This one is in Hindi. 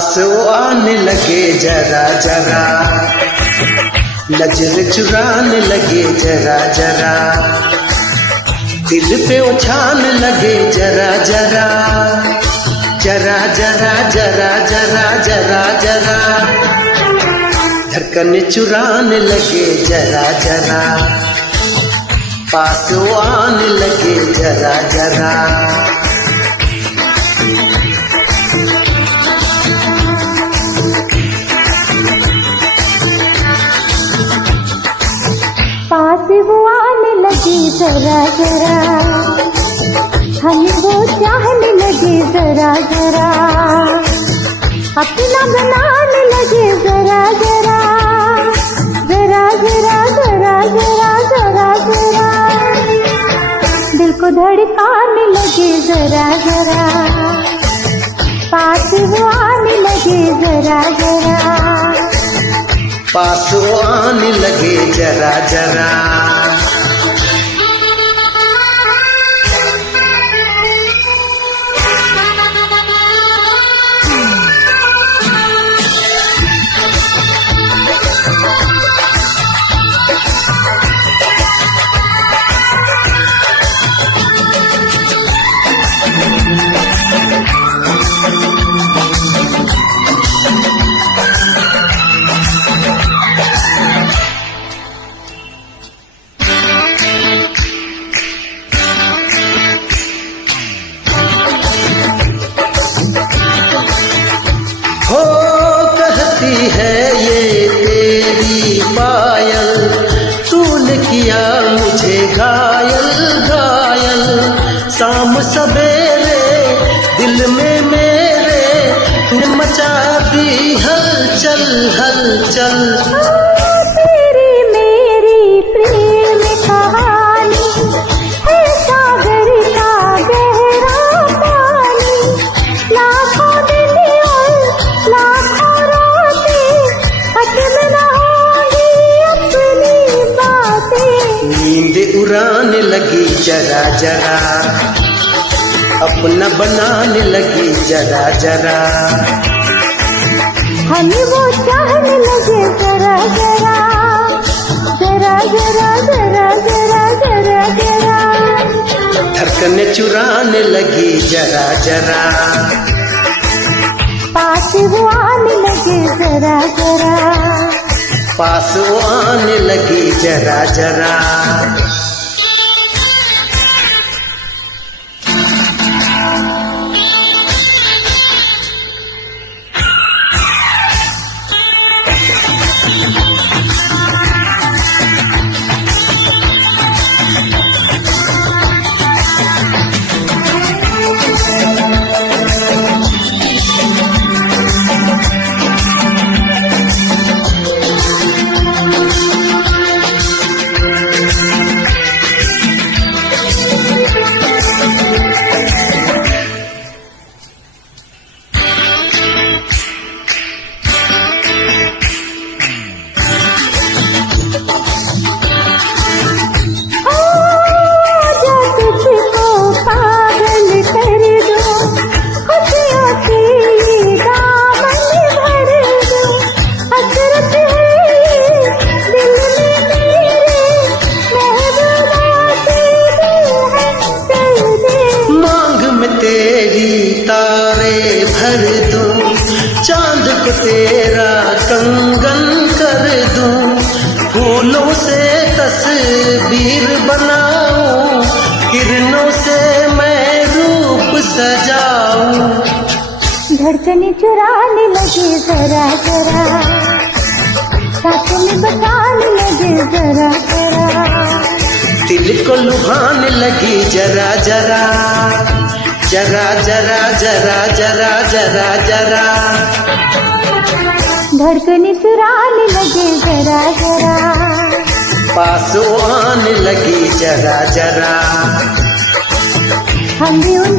पास वो आने लगे जरा जरा, नजर चुराने लगे जरा जरा, दिल पे उछाने लगे जरा जरा, जरा जरा जरा जरा जरा जरा, धड़कन चुराने लगे जरा जरा, पास वो आने लगे जरा जरा। पास वो आने लगी जरा जरा, हमें वो चाहने लगे जरा जरा, अपना बनाने लगे जरा जरा, जरा जरा जरा जरा जरा जरा, दिल को धड़काने लगे जरा जरा, पास वो आने लगे जरा जरा, पास वो आने लगे जरा जरा। हो कहती है ये तेरी पायल, तूने किया मुझे घायल घायल, शाम सवेरे दिल में मेरे तूने मचा दी हलचल हलचल। तेरी मेरी प्रेम कहानी है सागर का गहरा पानी, लाखों दिन और लाखों रातें खत्म न होंगी अपनी बातें। नींद उड़ाने लगी जरा जरा, अपना बनाने लगी जरा जरा, हमें वो चाहने लगे जरा जरा, जरा जरा जरा जरा जरा जरा, धड़कन चुराने लगी जरा जरा, पास वो आने लगे जरा जरा, पास वो आने लगी जरा जरा। तारे भर दूं, चांद को तेरा कंगन कर दूं, फूलों से तस्वीर बनाऊं, किरणों से मैं रूप सजाऊं। धड़कने चुराने लगे जरा जरा, साथ में बताने लगे जरा जरा, दिल को लुभाने लगी जरा जरा, जरा जरा जरा जरा जरा जरा, धड़कने चुराने लगे जरा जरा, पास आने लगी जरा जरा, हम भी उन